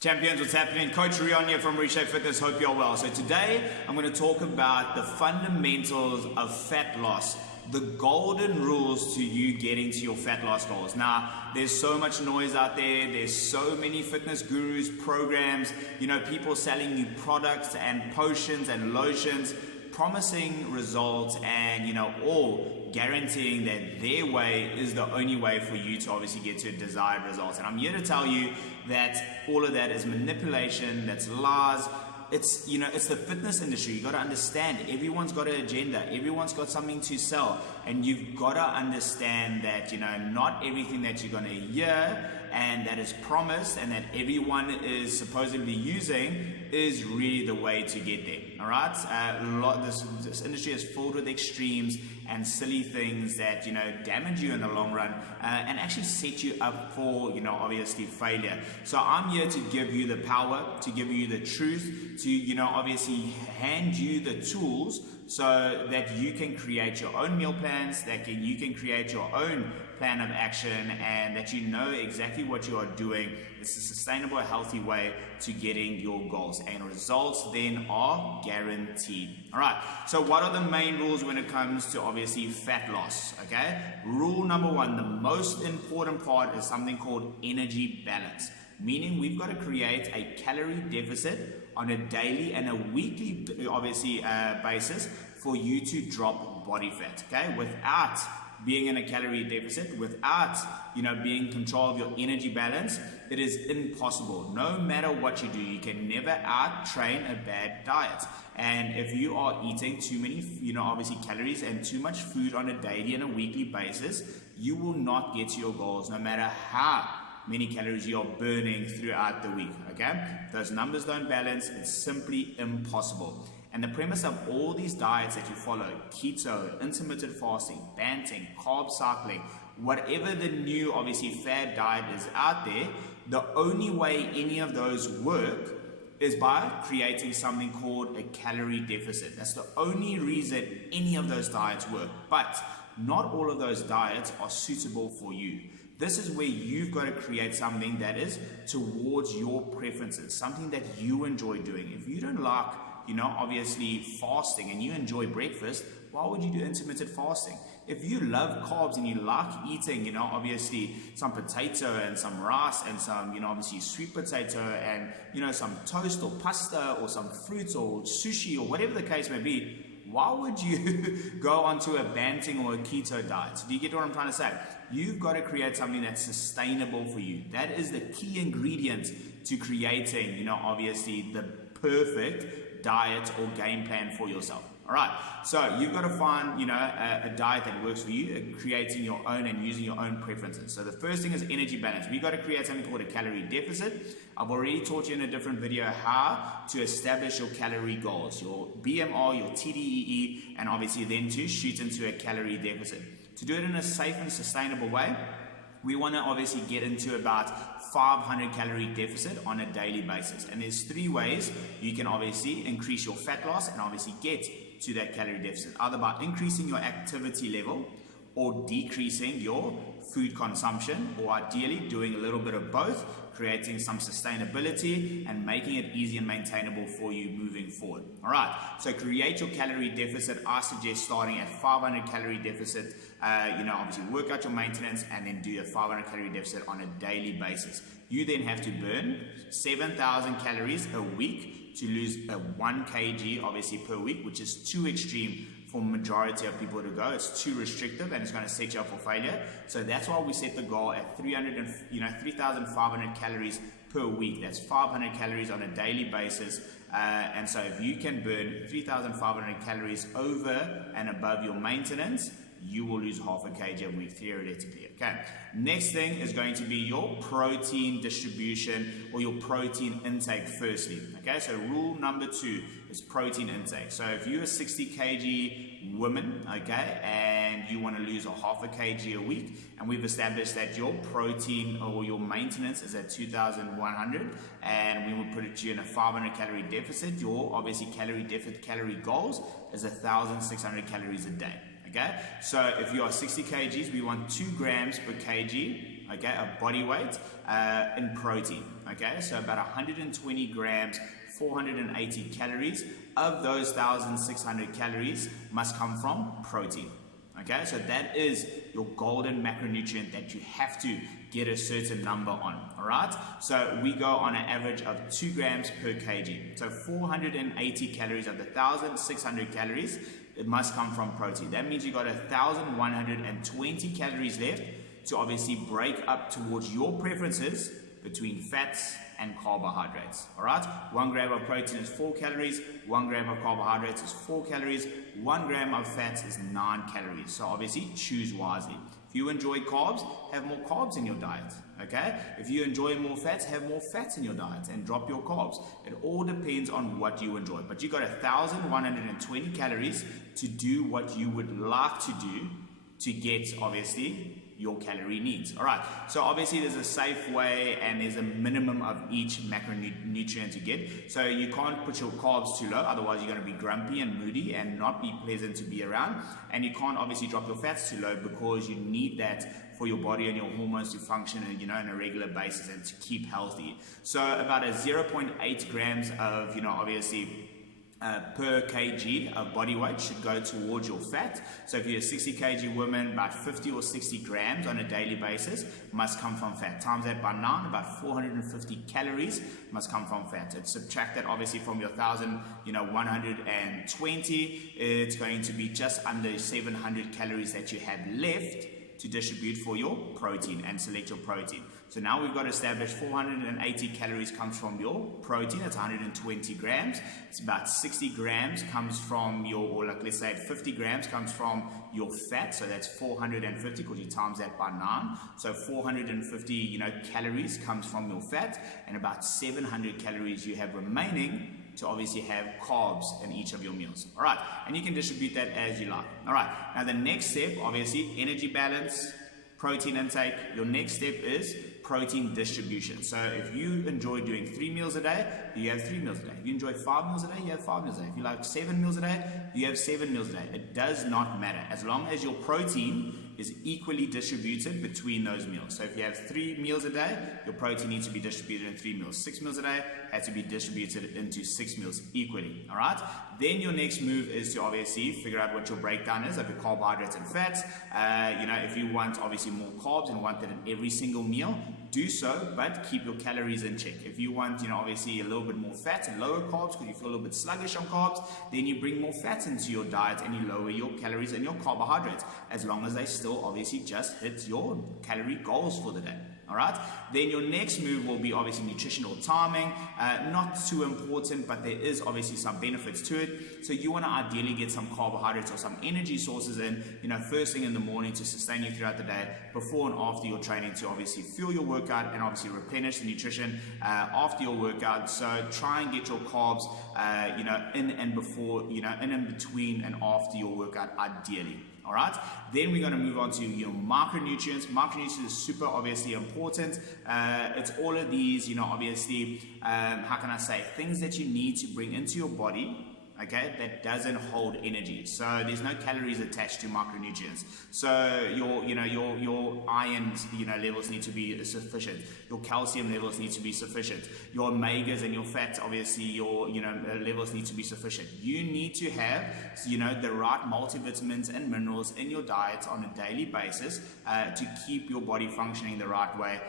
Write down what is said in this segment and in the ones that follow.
Champions, what's happening? Coach Rion here from Reshape Fitness. Hope you're well. So today I'm going to talk about the fundamentals of fat loss, the golden rules to you getting to your fat loss goals. Now, there's so much noise out there. There's so many fitness gurus, programs, people selling you products and potions and lotions, promising results and, all guaranteeing that their way is the only way for you to obviously get to desired results. And I'm here to tell you that all of that is manipulation, that's lies. It's the fitness industry. You got to understand, everyone's got an agenda, everyone's got something to sell, and you've got to understand that not everything that you're going to hear and that is promised and that everyone is supposedly using is really the way to get there. All right, this industry is filled with extremes and silly things that damage you in the long run and actually set you up for obviously failure. So I'm here to give you the power, to give you the truth, to obviously hand you the tools so that you can create your own meal plans, that you can create your own plan of action, and that you know exactly what you are doing. It's a sustainable, healthy way to getting your goals, and results then are guaranteed. All right, so what are the main rules when it comes to obviously fat loss? Okay, rule number one, the most important part is something called energy balance, meaning we've got to create a calorie deficit on a daily and a weekly obviously basis for you to drop body fat, okay, without being in a calorie deficit, without being in control of your energy balance. It is impossible. No matter what you do, you can never out train a bad diet. And if you are eating too many obviously calories and too much food on a daily and a weekly basis, you will not get to your goals no matter how many calories you're burning throughout the week. Okay, those numbers don't balance. It's simply impossible. And the premise of all these diets that you follow, keto, intermittent fasting, banting, carb cycling, whatever the new obviously fad diet is out there, the only way any of those work is by creating something called a calorie deficit. That's the only reason any of those diets work. But not all of those diets are suitable for you. This is where you've got to create something that is towards your preferences, something that you enjoy doing. If you don't like obviously fasting and you enjoy breakfast, why would you do intermittent fasting? If you love carbs and you like eating, obviously some potato and some rice and some, obviously sweet potato and, some toast or pasta or some fruits or sushi or whatever the case may be, why would you go onto a banting or a keto diet? Do you get what I'm trying to say? You've got to create something that's sustainable for you. That is the key ingredient to creating, obviously the perfect diet or game plan for yourself. All right, so you've got to find a diet that works for you, creating your own and using your own preferences. So the first thing is energy balance. We've got to create something called a calorie deficit. I've already taught you in a different video how to establish your calorie goals, your BMR, your TDEE, and obviously then to shoot into a calorie deficit. To do it in a safe and sustainable way, we want to obviously get into about 500 calorie deficit on a daily basis. And there's three ways you can obviously increase your fat loss and obviously get to that calorie deficit, either by increasing your activity level or decreasing your food consumption, or ideally doing a little bit of both, creating some sustainability and making it easy and maintainable for you moving forward. All right, so create your calorie deficit. I suggest starting at 500 calorie deficit. Obviously work out your maintenance and then do a 500 calorie deficit on a daily basis. You then have to burn 7,000 calories a week to lose a 1 kg obviously per week, which is too extreme for majority of people to go. It's too restrictive and it's going to set you up for failure. So that's why we set the goal at 3,500 calories per week. That's 500 calories on a daily basis. And so if you can burn 3,500 calories over and above your maintenance, you will lose half a kg a week theoretically. Okay. Next thing is going to be your protein distribution or your protein intake firstly. Okay, so rule number 2 is protein intake. So if you're a 60 kg woman, okay, and you want to lose a half a kg a week, and we've established that your protein or your maintenance is at 2,100, and we will put you in a 500 calorie deficit, your obviously calorie deficit calorie goals is 1,600 calories a day. Okay, so if you are 60 kgs, we want 2 grams per kg okay, of body weight in protein, okay? So about 120 grams, 480 calories. Of those 1,600 calories must come from protein, okay? So that is your golden macronutrient that you have to get a certain number on, all right? So we go on an average of 2 grams per kg. So 480 calories of the 1,600 calories, it must come from protein. That means you got 1,120 calories left to obviously break up towards your preferences between fats and carbohydrates, all right? 1 gram of protein is 4 calories, 1 gram of carbohydrates is 4 calories, 1 gram of fats is 9 calories. So obviously choose wisely. If you enjoy carbs, have more carbs in your diet, okay? If you enjoy more fats, have more fats in your diet and drop your carbs. It all depends on what you enjoy. But you got 1,120 calories to do what you would like to do to get, obviously, your calorie needs. All right, so obviously there's a safe way and there's a minimum of each macronutrient to get. So you can't put your carbs too low, otherwise you're going to be grumpy and moody and not be pleasant to be around. And you can't obviously drop your fats too low because you need that for your body and your hormones to function, you know, on a regular basis and to keep healthy. So about a 0.8 grams of, you know, obviously per kg of body weight should go towards your fat. So if you're a 60 kg woman, about 50 or 60 grams on a daily basis must come from fat. Times that by 9, about 450 calories must come from fat. And subtract that obviously from your 1,120, it's going to be just under 700 calories that you have left to distribute for your protein and select your protein. So now we've got established 480 calories comes from your protein, it's 120 grams. It's about 60 grams comes from your, or like let's say 50 grams comes from your fat, so that's 450 because you times that by 9. So 450, calories comes from your fat, and about 700 calories you have remaining to obviously have carbs in each of your meals. All right, and you can distribute that as you like. All right, now the next step, obviously, energy balance, protein intake. Your next step is protein distribution. So if you enjoy doing 3 meals a day, you have 3 meals a day. If you enjoy 5 meals a day, you have 5 meals a day. If you like 7 meals a day, you have 7 meals a day. It does not matter as long as your protein is equally distributed between those meals. So if you have 3 meals a day, your protein needs to be distributed in 3 meals. 6 meals a day has to be distributed into 6 meals equally. All right. Then your next move is to obviously figure out what your breakdown is of your carbohydrates and fats. If you want obviously more carbs and want that in every single meal, do so, but keep your calories in check. If you want, obviously a little bit more fat and lower carbs because you feel a little bit sluggish on carbs, then you bring more fat into your diet and you lower your calories and your carbohydrates, as long as they still obviously just hit your calorie goals for the day. All right. Then your next move will be obviously nutritional timing. Not too important, but there is obviously some benefits to it. So you want to ideally get some carbohydrates or some energy sources in, first thing in the morning to sustain you throughout the day, before and after your training to obviously fuel your workout and obviously replenish the nutrition after your workout. So try and get your carbs, in and before, in and between and after your workout, ideally. All right, then we're going to move on to micronutrients. Micronutrients is super obviously important. It's all of these, obviously, how can I say, things that you need to bring into your body, okay, that doesn't hold energy. So there's no calories attached to micronutrients. So your iron, levels need to be sufficient. Your calcium levels need to be sufficient. Your omegas and your fats, obviously, your levels need to be sufficient. You need to have, the right multivitamins and minerals in your diet on a daily basis to keep your body functioning the right way.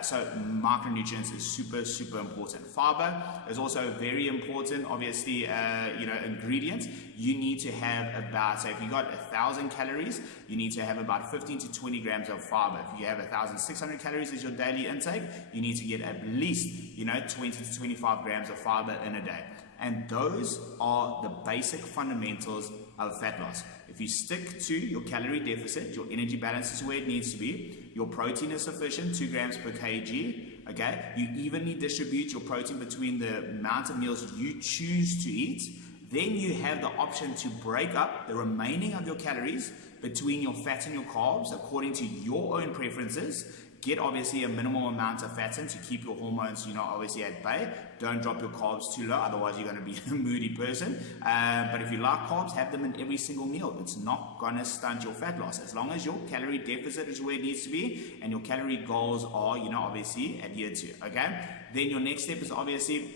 So macronutrients is super, super important. Fiber is also very important, obviously, ingredients. You need to have about, so if you got 1,000 calories, you need to have about 15 to 20 grams of fiber. If you have 1,600 calories as your daily intake, you need to get at least, 20 to 25 grams of fiber in a day. And those are the basic fundamentals of fat loss. If you stick to your calorie deficit, your energy balance is where it needs to be, your protein is sufficient, 2 grams per kg, okay? You evenly distribute your protein between the amount of meals you choose to eat, then you have the option to break up the remaining of your calories between your fats and your carbs according to your own preferences. get obviously a minimal amount of fats in to keep your hormones, obviously at bay. Don't drop your carbs too low, otherwise you're going to be a moody person. But if you like carbs, have them in every single meal. It's not going to stunt your fat loss. As long as your calorie deficit is where it needs to be and your calorie goals are, obviously adhered to, okay? Then your next step is obviously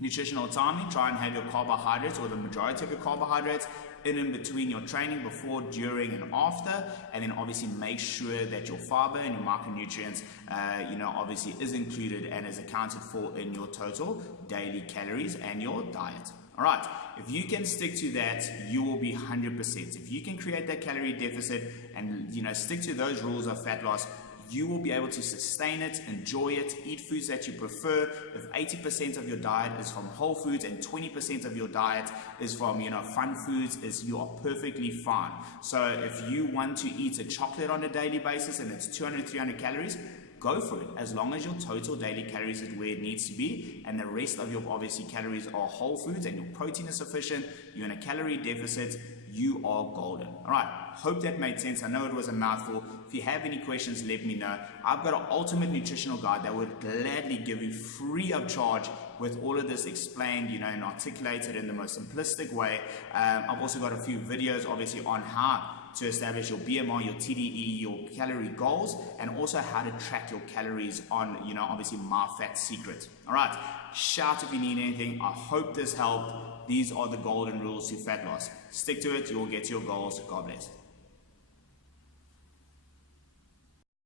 nutritional timing. Try and have your carbohydrates, or the majority of your carbohydrates, in between your training, before, during, and after. And then obviously make sure that your fiber and your micronutrients, obviously is included and is accounted for in your total daily calories and your diet. All right, if you can stick to that, you will be 100%. If you can create that calorie deficit and stick to those rules of fat loss, you will be able to sustain it, enjoy it, eat foods that you prefer. If 80% of your diet is from whole foods and 20% of your diet is from, fun foods, you are perfectly fine. So if you want to eat a chocolate on a daily basis and it's 200, 300 calories, go for it, as long as your total daily calories is where it needs to be and the rest of your obviously calories are whole foods and your protein is sufficient, you're in a calorie deficit, you are golden. All right, hope that made sense. I know it was a mouthful. If you have any questions, let me know. I've got an ultimate nutritional guide that would gladly give you free of charge with all of this explained, and articulated in the most simplistic way. I've also got a few videos obviously on how to establish your BMR, your TDE, your calorie goals, and also how to track your calories on, obviously My Fat Secret. All right, shout if you need anything. I hope this helped. These are the golden rules to fat loss. Stick to it, you will get to your goals. God bless.